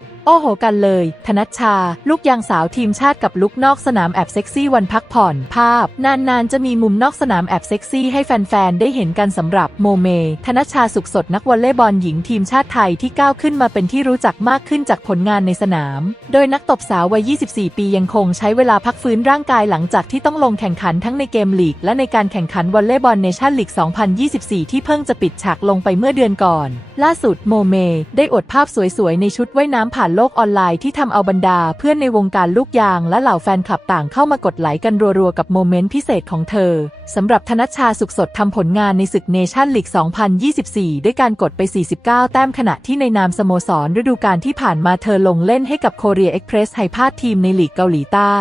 thank you โอ้โหกันเลย ธนัชชา ลูกยางสาวทีมชาติกับลุกนอกสนามแอบเซ็กซี่วันพักผ่อนภาพ นานๆ จะมีมุมนอกสนามแอบเซ็กซี่ให้แฟนๆ ได้เห็นกันสำหรับโมเม ธนัชชาสุขสดนักวอลเลย์บอลหญิงทีมชาติไทยที่ก้าวขึ้นมาเป็นที่รู้จักมากขึ้นจากผลงานในสนาม โดยนักตบสาววัย 24 ปียังคงใช้เวลาพักฟื้นร่างกายหลังจากที่ต้องลงแข่งขันทั้งในเกมลีก และในการแข่งขันวอลเลย์บอลเนชั่นลีก 2024 ที่เพิ่งจะปิดฉากลงไปเมื่อเดือนก่อน ล่าสุดโมเม ได้อวดภาพสวยๆในชุดว่ายน้ำผ่านโลกออนไลน์ที่ทำเอาบรรดาเพื่อนในวงการลูกยางและเหล่าแฟนคลับต่างเข้ามากดไลค์กันรัวๆกับโมเมนต์พิเศษของเธอสำหรับธนัชชาสุขสดทำผลงานในศึกเนชั่นลีก 2024 ด้วยการกดไป 49 แต้มขณะที่ในนามสโมสรฤดูกาลที่ผ่านมาเธอลงเล่นให้กับโคเรียเอ็กเพรสไฮพาดทีมในลีกเกาหลีใต้